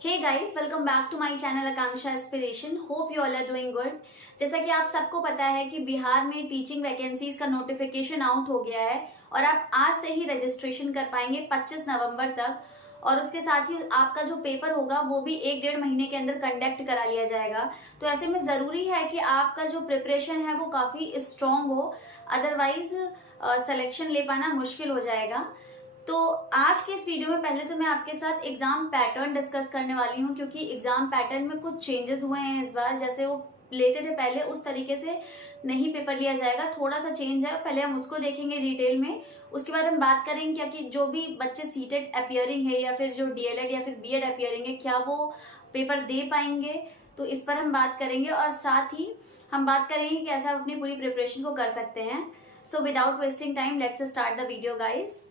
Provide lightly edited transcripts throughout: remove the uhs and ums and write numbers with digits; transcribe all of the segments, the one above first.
Hey guys, welcome back to my channel Aakanksha aspiration. Hope you all are doing good. जैसा कि आप सबको पता है कि बिहार में टीचिंग वैकेंसीज का नोटिफिकेशन आउट हो गया है और आप आज से ही रजिस्ट्रेशन कर पाएंगे 25 नवंबर तक। और उसके साथ ही आपका जो पेपर होगा वो भी 1-1.5 महीने के अंदर कंडक्ट करा लिया जाएगा। तो ऐसे में ज़रूरी है कि आपका जो प्रिपरेशन है वो काफ़ी स्ट्रॉन्ग हो, अदरवाइज सिलेक्शन ले पाना मुश्किल हो जाएगा। तो आज के इस वीडियो में पहले तो मैं आपके साथ एग्जाम पैटर्न डिस्कस करने वाली हूँ, क्योंकि एग्जाम पैटर्न में कुछ चेंजेस हुए हैं इस बार। जैसे वो लेते थे पहले उस तरीके से नहीं पेपर लिया जाएगा, थोड़ा सा चेंज है। पहले हम उसको देखेंगे डिटेल में, उसके बाद हम बात करेंगे क्या कि जो भी बच्चे सीटेट अपियरिंग है या फिर जो डीएलएड या फिर बीएड अपियरिंग है, क्या वो पेपर दे पाएंगे, तो इस पर हम बात करेंगे। और साथ ही हम बात करेंगे कि कैसे आप अपनी पूरी प्रिपरेशन को कर सकते हैं। So without wasting time let's start the video guys.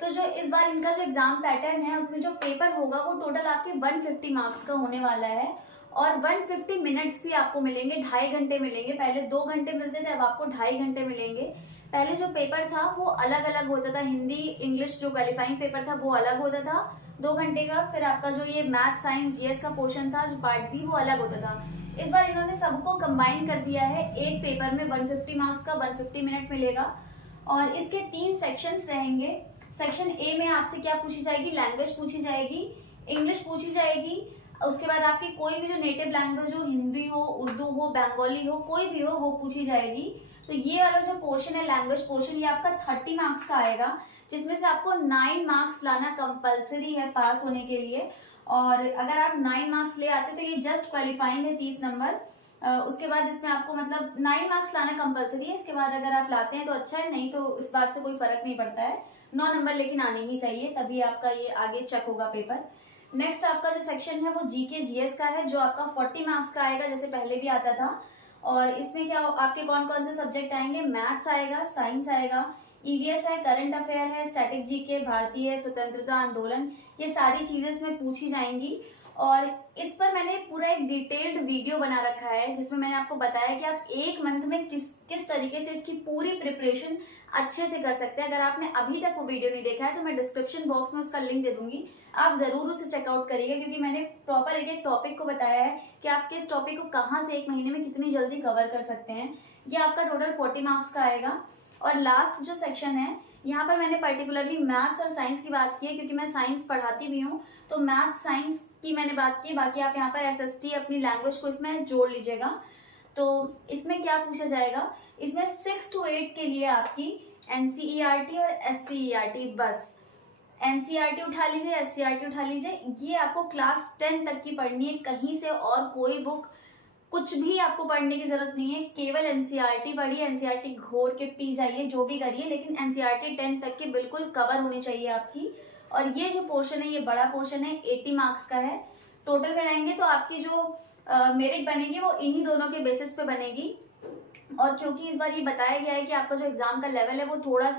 तो जो इस बार इनका जो एग्जाम पैटर्न है उसमें जो पेपर होगा वो टोटल आपके 150 मार्क्स का होने वाला है और 150 मिनट्स भी आपको मिलेंगे, 2.5 घंटे मिलेंगे। पहले 2 घंटे मिलते थे, अब आपको 2.5 घंटे मिलेंगे। पहले जो पेपर था वो अलग अलग होता था, हिंदी इंग्लिश जो क्वालिफाइंग पेपर था वो अलग होता था 2 घंटे का। फिर आपका जो ये मैथ साइंस जीएस का पोर्शन था जो पार्ट बी वो अलग होता था। इस बार इन्होंने सबको कंबाइन कर दिया है एक पेपर में। 150 मार्क्स का 150 मिनट मिलेगा और इसके 3 सेक्शंस रहेंगे। सेक्शन ए में आपसे क्या पूछी जाएगी, लैंग्वेज पूछी जाएगी, इंग्लिश पूछी जाएगी। उसके बाद आपकी कोई भी जो नेटिव लैंग्वेज हो, हिंदी हो, उर्दू हो, बंगाली हो, कोई भी हो, वो पूछी जाएगी। तो ये वाला जो पोर्शन है लैंग्वेज पोर्शन, ये आपका 30 मार्क्स का आएगा, जिसमें से आपको 9 मार्क्स लाना कंपलसरी है पास होने के लिए। और अगर आप 9 मार्क्स ले आते तो ये जस्ट क्वालिफाइंग है 30 नंबर। उसके बाद इसमें आपको मतलब 9 मार्क्स लाना कंपलसरी है। इसके बाद अगर आप लाते हैं तो अच्छा है, नहीं तो इस बात से कोई फर्क नहीं पड़ता है। 9 नंबर लेकिन आने ही चाहिए, तभी आपका ये आगे चेक होगा पेपर। नेक्स्ट आपका जो सेक्शन है वो जीके जीएस का है, जो आपका 40 मार्क्स का आएगा, जैसे पहले भी आता था। और इसमें क्या आपके कौन कौन से सब्जेक्ट आएंगे, मैथ्स आएगा, साइंस आएगा, ईवीएस है, करंट अफेयर है, स्टैटिक जीके, भारतीय स्वतंत्रता आंदोलन, ये सारी चीजें इसमें पूछी जाएंगी। और इस पर मैंने पूरा एक डिटेल्ड वीडियो बना रखा है जिसमें मैंने आपको बताया कि आप एक मंथ में किस तरीके से इसकी पूरी प्रिपरेशन अच्छे से कर सकते हैं। अगर आपने अभी तक वो वीडियो नहीं देखा है तो मैं डिस्क्रिप्शन बॉक्स में उसका लिंक दे दूंगी, आप जरूर उसे चेकआउट करिएगा, क्योंकि मैंने प्रॉपर एक एक टॉपिक को बताया है कि आप किस टॉपिक को कहाँ से 1 महीने में कितनी जल्दी कवर कर सकते हैं। ये आपका टोटल 40 मार्क्स का आएगा। और लास्ट जो सेक्शन है, यहाँ पर मैंने पर्टिकुलरली मैथ्स और साइंस की बात की है, क्योंकि मैं साइंस पढ़ाती भी हूँ। तो मैथ साइंस की मैंने बात की, बाकी आप यहाँ पर एसएसटी अपनी लैंग्वेज को इसमें जोड़ लीजिएगा। तो इसमें क्या पूछा जाएगा, इसमें 6 to 8 के लिए आपकी एनसीईआरटी और एससीईआरटी, बस एनसीईआरटी उठा लीजिए, एससीईआरटी उठा लीजिए। ये आपको क्लास 10 तक की पढ़नी है, कहीं से और कोई बुक कुछ भी आपको पढ़ने की जरूरत नहीं है। केवल एनसीईआरटी पढ़िए, एनसीईआरटी घोर के पी जाइए, जो भी करिए, लेकिन एनसीईआरटी 10 तक की बिल्कुल कवर होनी चाहिए आपकी। और ये जो पोर्शन है ये बड़ा पोर्शन है, 80 मार्क्स का है। टोटल मिलाएंगे तो आपकी जो मेरिट बनेगी वो इन्हीं दोनों के बेसिस पे बनेगी। और क्योंकि इस बार ये बताया गया है कि आपका जो एग्जाम का लेवल है वो थोड़ा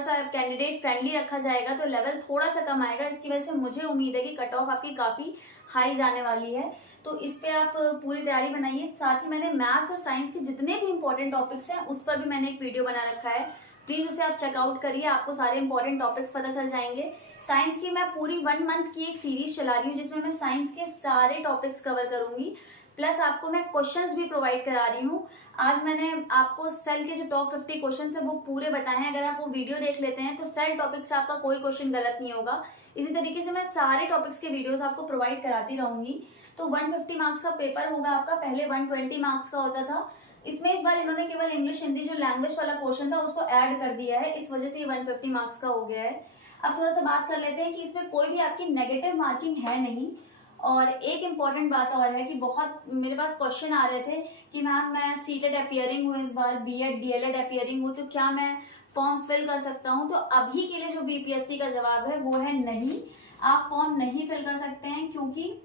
सा कैंडिडेट फ्रेंडली रखा जाएगा, तो लेवल थोड़ा सा कम आएगा। इसकी वजह से मुझे उम्मीद है कि कट ऑफ आपकी काफी हाई जाने वाली है। तो इस पे आप पूरी तैयारी बनाइए। साथ ही मैंने मैथ्स और साइंस के जितने भी इंपॉर्टेंट टॉपिक्स हैं उस पर भी मैंने एक वीडियो बना रखा है, प्लीज उसे आप चेकआउट करिए, आपको सारे इंपॉर्टेंट टॉपिक्स पता चल जाएंगे। साइंस की मैं पूरी 1 मंथ की एक सीरीज चला रही हूँ जिसमें मैं साइंस के सारे टॉपिक्स कवर करूंगी, प्लस आपको मैं क्वेश्चंस भी प्रोवाइड करा रही हूँ। आज मैंने आपको सेल के जो टॉप 50 क्वेश्चंस है वो पूरे बताए हैं। अगर आप वो वीडियो देख लेते हैं तो सेल टॉपिक से आपका कोई क्वेश्चन गलत नहीं होगा। इसी तरीके से मैं सारे टॉपिक्स के वीडियोस आपको प्रोवाइड कराती रहूंगी। तो 150 मार्क्स का पेपर होगा आपका, पहले 120 मार्क्स का होता था। इसमें इस बार इन्होंने केवल इंग्लिश हिंदी जो लैंग्वेज वाला पोर्शन था उसको ऐड कर दिया है, इस वजह से ये 150 मार्क्स का हो गया है। अब थोड़ा सा बात कर लेते हैं कि इसमें कोई भी आपकी नेगेटिव मार्किंग है नहीं। और एक इम्पॉर्टेंट बात और है कि बहुत मेरे पास क्वेश्चन आ रहे थे कि मैम मैं सीटेट अपियरिंग हूँ, इस बार बीएड डीएलएड अपियरिंग हूँ, तो क्या मैं फॉर्म फिल कर सकता हूँ। तो अभी के लिए जो बीपीएससी का जवाब है वो है नहीं, आप फॉर्म नहीं फिल कर सकते हैं, क्योंकि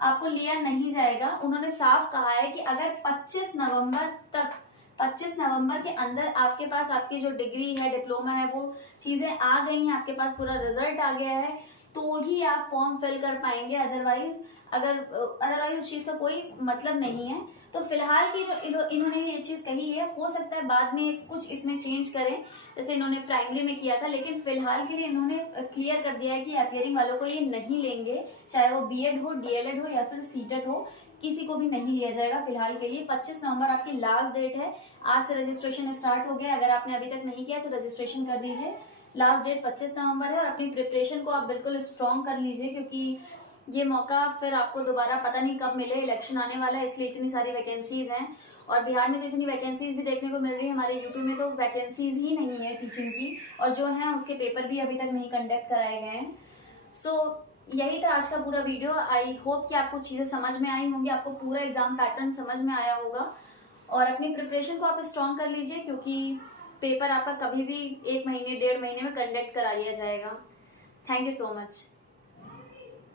आपको लिया नहीं जाएगा। उन्होंने साफ कहा है कि अगर 25 नवंबर के अंदर आपके पास आपकी जो डिग्री है, डिप्लोमा है, वो चीजें आ गई हैं, आपके पास पूरा रिजल्ट आ गया है, तो ही आप फॉर्म फिल कर पाएंगे, अदरवाइज उस चीज़ का कोई मतलब नहीं है। तो फिलहाल की जो इन्होंने ये चीज़ कही है, हो सकता है बाद में कुछ इसमें चेंज करें, जैसे इन्होंने प्राइमरी में किया था, लेकिन फिलहाल के लिए इन्होंने क्लियर कर दिया है कि अपियरिंग वालों को ये नहीं लेंगे, चाहे वो बीएड हो, डीएलएड हो या फिर सीटेट हो, किसी को भी नहीं लिया जाएगा फिलहाल के लिए। 25 नवंबर आपकी लास्ट डेट है। आज से रजिस्ट्रेशन स्टार्ट हो गया, अगर आपने अभी तक नहीं किया तो रजिस्ट्रेशन कर दीजिए। लास्ट डेट 25 नवंबर है और अपनी प्रिपरेशन को आप बिल्कुल स्ट्रॉन्ग कर लीजिए, क्योंकि ये मौका फिर आपको दोबारा पता नहीं कब मिले, इलेक्शन आने वाला है, इसलिए इतनी सारी वैकेंसीज हैं। और बिहार में तो इतनी वैकेंसीज भी देखने को मिल रही है, हमारे यूपी में तो वैकेंसीज ही नहीं है टीचिंग की, और जो है उसके पेपर भी अभी तक नहीं कंडक्ट कराए गए हैं। सो यही था आज का पूरा वीडियो। आई होप कि आपको चीज़ें समझ में आई होंगी, आपको पूरा एग्जाम पैटर्न समझ में आया होगा, और अपनी प्रिपरेशन को आप स्ट्रॉन्ग कर लीजिए, क्योंकि पेपर आपका कभी भी 1 महीने 1.5 महीने में कंडक्ट करा लिया जाएगा। Thank you so much.